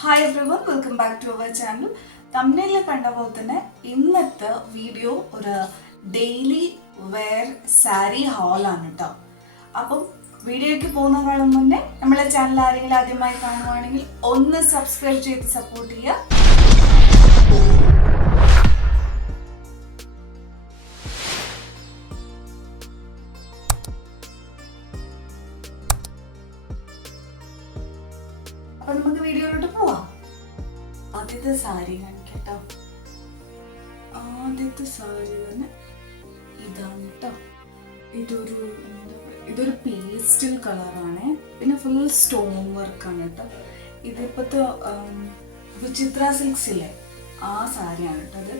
Hi everyone, welcome back to our channel. തംബ്നെയിലിൽ കണ്ട പോലെ തന്നെ ഇന്നത്തെ വീഡിയോ ഒരു ഡെയിലി വെയർ സാരി ഹാളാണ് കേട്ടോ. അപ്പം വീഡിയോയ്ക്ക് പോകുന്നതിനേക്കാളും മുന്നേ നമ്മളെ ചാനൽ ആരെങ്കിലും ആദ്യമായി കാണുവാണെങ്കിൽ ഒന്ന് സബ്സ്ക്രൈബ് ചെയ്ത് സപ്പോർട്ട് ചെയ്യുക. അപ്പൊ നമുക്ക് വീഡിയോയിലോട്ട് പോവാം. ആദ്യത്തെ സാരി കാണിക്കട്ടോ. ആദ്യത്തെ സാരി തന്നെ ഇതാണ് കേട്ടോ. ഇതൊരു പേസ്റ്റൽ കളറാണ്, പിന്നെ ഫുൾ സ്റ്റോൺ വർക്കാണ് കേട്ടോ. ഇതിപ്പോഴത്തെ വിചിത്ര സിൽക്സിലെ ആ സാരിയാണ് കേട്ടോ അത്.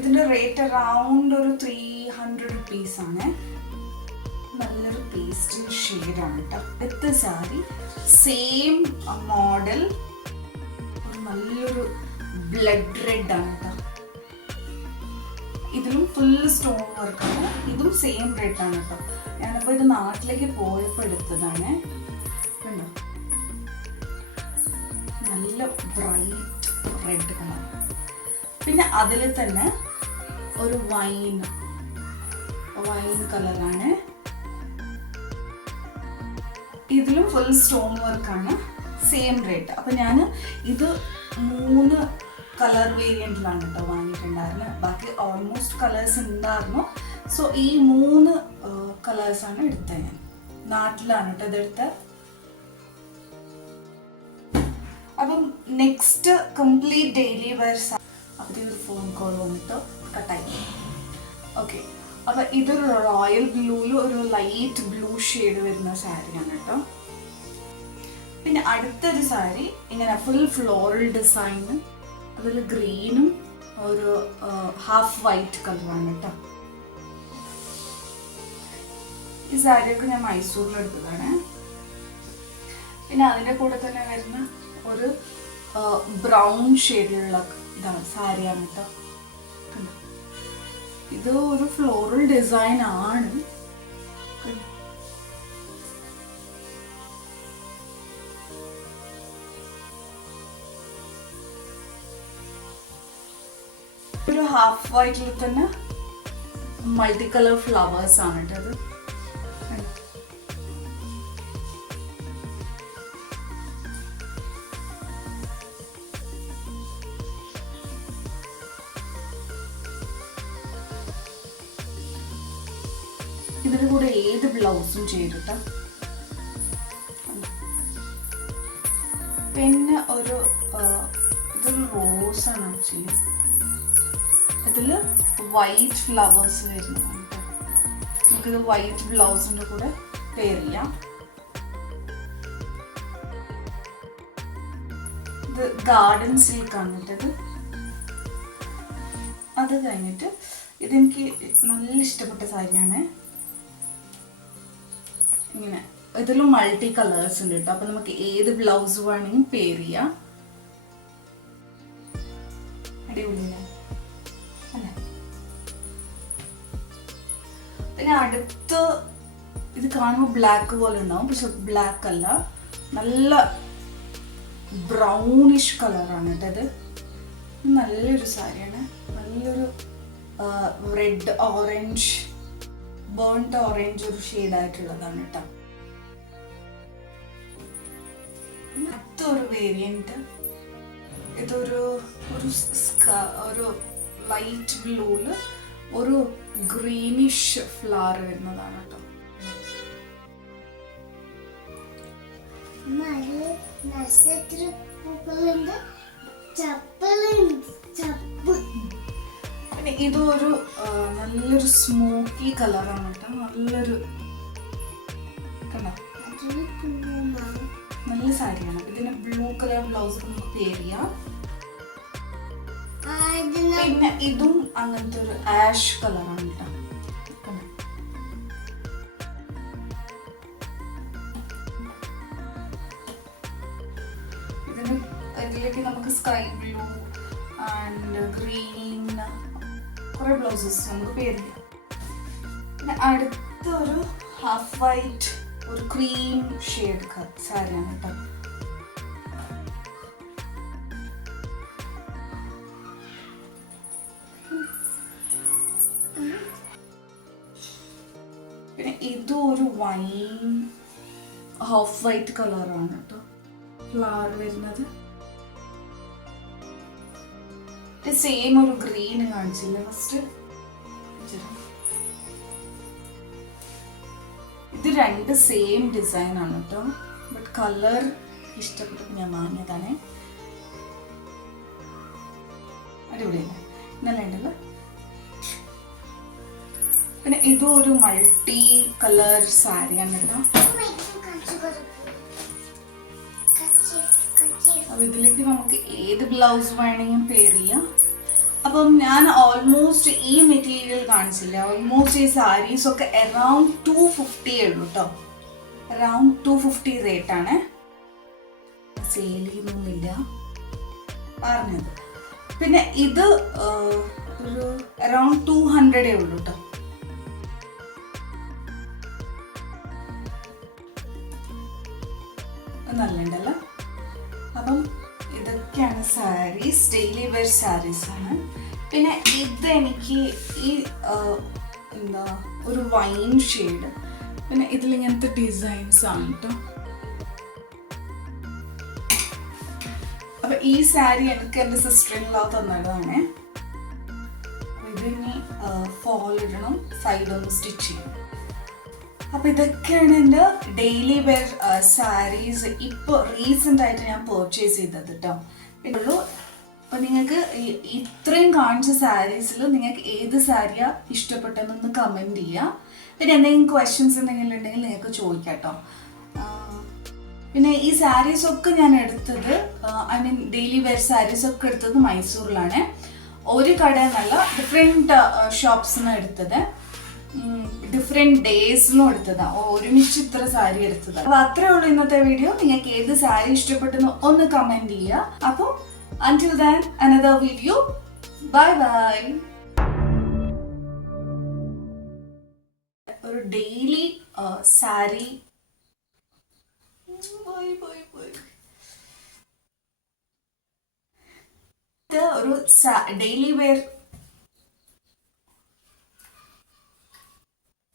ഇതിന്റെ റേറ്റ് അറൗണ്ട് ഒരു 300 റുപ്പീസ് ആണ്. നല്ലൊരു പേസ്റ്റൽ ഷെയ്ഡാണ് കേട്ടോ. അടുത്ത സാരി സെയിം മോഡൽ, ഒരു നല്ലൊരു ബ്ലഡ് റെഡ് ആണ് കേട്ടോ. ഇതിലും ഫുൾ സ്റ്റോൺ വർക്കാണ്. ഇതും സെയിം റെഡ് ആണ് കേട്ടോ. ഞാനപ്പോൾ ഇത് നാട്ടിലേക്ക് പോയപ്പോൾ എടുത്തതാണ്. കണ്ടോ, നല്ല ബ്രൈറ്റ് റെഡ് കളർ. പിന്നെ അതിൽ തന്നെ ഒരു വൈൻ കളറാണ്. ഇതിലും ഫുൾ സ്റ്റോൺ വർക്കാണ്, സെയിം റേറ്റ്. അപ്പം ഞാൻ ഇത് 3 കളർ വേരിയൻറ്റിലാണ് കേട്ടോ വാങ്ങിയിട്ടുണ്ടായിരുന്നത്. ബാക്കി ഓൾമോസ്റ്റ് കളേഴ്സ് ഉണ്ടായിരുന്നു. സോ ഈ 3 കളേഴ്സാണ് എടുത്തത്. ഞാൻ നാട്ടിലാണ് കേട്ടോ ഇതെടുത്തത്. അപ്പം നെക്സ്റ്റ് കംപ്ലീറ്റ് ഡെയിലി വെയർ. അപ്പോൾ ഒരു ഫോൺ കോൾ വന്നിട്ട് കട്ടായി. ഓക്കെ, അപ്പൊ ഇതൊരു റോയൽ ബ്ലൂയിൽ ഒരു ലൈറ്റ് ബ്ലൂ ഷെയ്ഡ് വരുന്ന സാരിയാണ് കേട്ടോ. പിന്നെ അടുത്തൊരു സാരി ഇങ്ങനെ ഫുൾ ഫ്ലോറൽ ഡിസൈൻ, അതിൽ ഗ്രീനും ഒരു ഹാഫ് വൈറ്റ് കളറാണ് കേട്ടോ. ഈ സാരിയൊക്കെ ഞാൻ മൈസൂരിൽ എടുത്തതാണ്. പിന്നെ അതിൻ്റെ കൂടെ തന്നെ വരുന്ന ഒരു ബ്രൗൺ ഷെയ്ഡിലുള്ള ഇതാണ് സാരിയാണ് കേട്ടോ. ഇത് ഒരു ഫ്ലോറൽ ഡിസൈൻ ആണ്. ഒരു ഹാഫ് വൈറ്റിൽ തന്നെ മൾട്ടി കളർ ഫ്ലവേഴ്സ് ആണ് കേട്ടത്. ഇതിന് കൂടെ ഏത് ബ്ലൗസും ചെയ്തിട്ട്. പിന്നെ ഇതൊരു റോസ് ആണ് ആക്ച്വലി. ഇതിൽ വൈറ്റ് ഫ്ലവേഴ്സ് വരുന്നതാണ് കേട്ടോ. നമുക്കിത് വൈറ്റ് ബ്ലൗസിൻ്റെ കൂടെ പെയർ ചെയ്യാം. ഇത് ഗാർഡൻ സിൽക്കാണ് കേട്ടത്. അത് കഴിഞ്ഞിട്ട് ഇതെനിക്ക് നല്ല ഇഷ്ടപ്പെട്ട സാരിയാണ്. ഇങ്ങനെ ഇതിലും മൾട്ടി കളേഴ്സ് ഉണ്ട് കേട്ടോ. അപ്പൊ നമുക്ക് ഏത് ബ്ലൗസ് വേണമെങ്കിലും പെയർ ചെയ്യാം. അടിപൊളിയല്ലേ അല്ലേ? പിന്നെ അടുത്ത് ഇത് കാണുമ്പോൾ ബ്ലാക്ക് പോലെ ഉണ്ടാവും, പക്ഷെ ബ്ലാക്ക് അല്ല, നല്ല ബ്രൗണിഷ് കളറാണ് കേട്ടോ. ഇത് നല്ലൊരു സാരിയാണ്. നല്ലൊരു റെഡ് ഓറഞ്ച്, ബേൺഡ് ഓറഞ്ച് ഒരു ഷെയ്ഡായിട്ടുള്ളതാണ് കേട്ടോ. അടുത്തൊരു വേരിയന്റ് ഇതൊരു ഒരു ലൈറ്റ് ബ്ലൂല് ഒരു ഗ്രീനിഷ് ഫ്ലവർ വരുന്നതാണ് കേട്ടോ. പിന്നെ ഇതൊരു നല്ലൊരു സ്മോക്കി കളറാണ് കേട്ടോ. നല്ലൊരു കണ്ടോ, നല്ല സാരിയാണ്. ഇതിന് ബ്ലൂ കളർ ബ്ലൗസ് നമുക്ക് പെയർ ചെയ്യാം. പിന്നെ ഇതും അങ്ങനത്തെ ഒരു ആഷ് കളറാണ് കേട്ടോ. ഇതിലേക്ക് നമുക്ക് സ്കൈ ബ്ലൂ ആൻഡ് ഗ്രീൻ കുറെ ബ്ലൗസസ് നമുക്ക് പെയർ ചെയ്യാം. പിന്നെ അടുത്തൊരു ഹാഫ് വൈറ്റ് ഒരു ക്രീം ഷെയ്ഡ് സാരിയാണ് കേട്ടോ. പിന്നെ ഇതും ഒരു വൈൻ ഹാഫ് വൈറ്റ് കളറാണ് കേട്ടോ ഫ്ലവർ വരുന്നത്. സെയിം ഒരു ഗ്രീൻ കാണിച്ചില്ല ഫസ്റ്റ്. ഇത് രണ്ട് സെയിം ഡിസൈൻ ആണ് കേട്ടോ, ബട്ട് കളർ ഇഷ്ടപ്പെട്ടു ഞാൻ വാങ്ങിയതാണ്. അടിപൊളിയല്ലേ, നല്ല ഉണ്ടല്ലോ. പിന്നെ ഇതും ഒരു മൾട്ടി കളർ സാരിയാണ് കേട്ടോ. അപ്പൊ ഇതിലേക്ക് നമുക്ക് ഏത് ബ്ലൗസ് വേണമെങ്കിലും പെയർ ചെയ്യാം. അപ്പം ഞാൻ ഓൾമോസ്റ്റ് ഈ മെറ്റീരിയൽ കാണിച്ചില്ല, ഓൾമോസ്റ്റ് ഈ സാരീസ് ഒക്കെ അറൗണ്ട് 250 ഉള്ളൂ കേട്ടോ. അറൗണ്ട് 250 റേറ്റാണ്. സെയിൽ ചെയ്യുന്നൊന്നുമില്ല പറഞ്ഞത്. പിന്നെ ഇത് ഒരു അറൗണ്ട് 200 ഉള്ളൂ കേട്ടോ. നല്ലുണ്ടല്ലോ. അപ്പം ഇതൊക്കെയാണ് സാരീസ്, ഡെയിലി വെയർ സാരീസ് ആണ്. പിന്നെ ഇത് എനിക്ക് ഈ എന്താ ഒരു വൈൻ ഷെയ്ഡ്, പിന്നെ ഇതിലിങ്ങനത്തെ ഡിസൈൻസ് ആണ് കേട്ടോ. അപ്പൊ ഈ സാരി എനിക്ക് എൻ്റെ സിസ്റ്റർ ഇൻ ലോ തന്നതാണ്. ഇതിനി ഫോൾ ഇടണം, സൈഡ് ഒന്ന് സ്റ്റിച്ച് ചെയ്യണം. അപ്പൊ ഇതൊക്കെയാണ് എൻ്റെ ഡെയിലി വെയർ സാരീസ് ഇപ്പോൾ റീസെൻ്റ് ആയിട്ട് ഞാൻ പർച്ചേസ് ചെയ്തത് കേട്ടോ. ഉള്ളൂ. അപ്പോൾ നിങ്ങൾക്ക് ഇത്രയും കാണിച്ച സാരീസിൽ നിങ്ങൾക്ക് ഏത് സാരിയാണ് ഇഷ്ടപ്പെട്ടതെന്ന് കമൻറ്റ് ചെയ്യുക. പിന്നെ എന്തെങ്കിലും ക്വസ്റ്റ്യൻസ് എന്തെങ്കിലും ഉണ്ടെങ്കിൽ നിങ്ങൾക്ക് ചോദിക്കാം കേട്ടോ. പിന്നെ ഈ സാരീസൊക്കെ ഞാൻ എടുത്തത്, ഐ മീൻ ഡെയിലി വെയർ സാരീസൊക്കെ എടുത്തത് മൈസൂരിലാണ്. ഒരു കടയിൽ നിന്നല്ല, ഡിഫറെൻറ്റ് ഷോപ്സിൽ നിന്ന് എടുത്തത്, ഡിഫറെൻറ്റ് ഡേയ്സിലും എടുത്തതാണ്. ഒരുമിച്ച് ഇത്ര സാരി എടുത്തതാണ്. അപ്പോൾ അത്രേ ഉള്ളൂ ഇന്നത്തെ വീഡിയോ. നിങ്ങൾക്ക് ഏത് സാരി ഇഷ്ടപ്പെട്ടെന്ന് ഒന്ന് കമൻറ്റ് ചെയ്യുക. അപ്പോൾ until then, another video. Bye bye. ഒരു ഡെയിലി സാരി ഇത് ഒരു ഡെയിലി വെയർ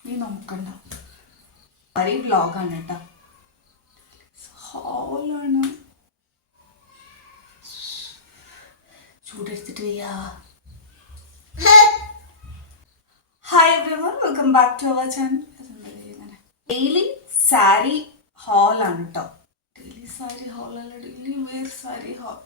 നീ നോക്കണ്ട, സാരി വ്ലോഗാണ് കേട്ടോ. ഹോളാണ്, ചൂടെടുത്തിട്ട് വയ്യ. Hi everyone, welcome back to our channel. Daily sari ഹോളാണ് കേട്ടോ. ഡെയിലി സാരി ഹോളല്ല, ഡെയിലി വെയർ സാരി ഹോൾ.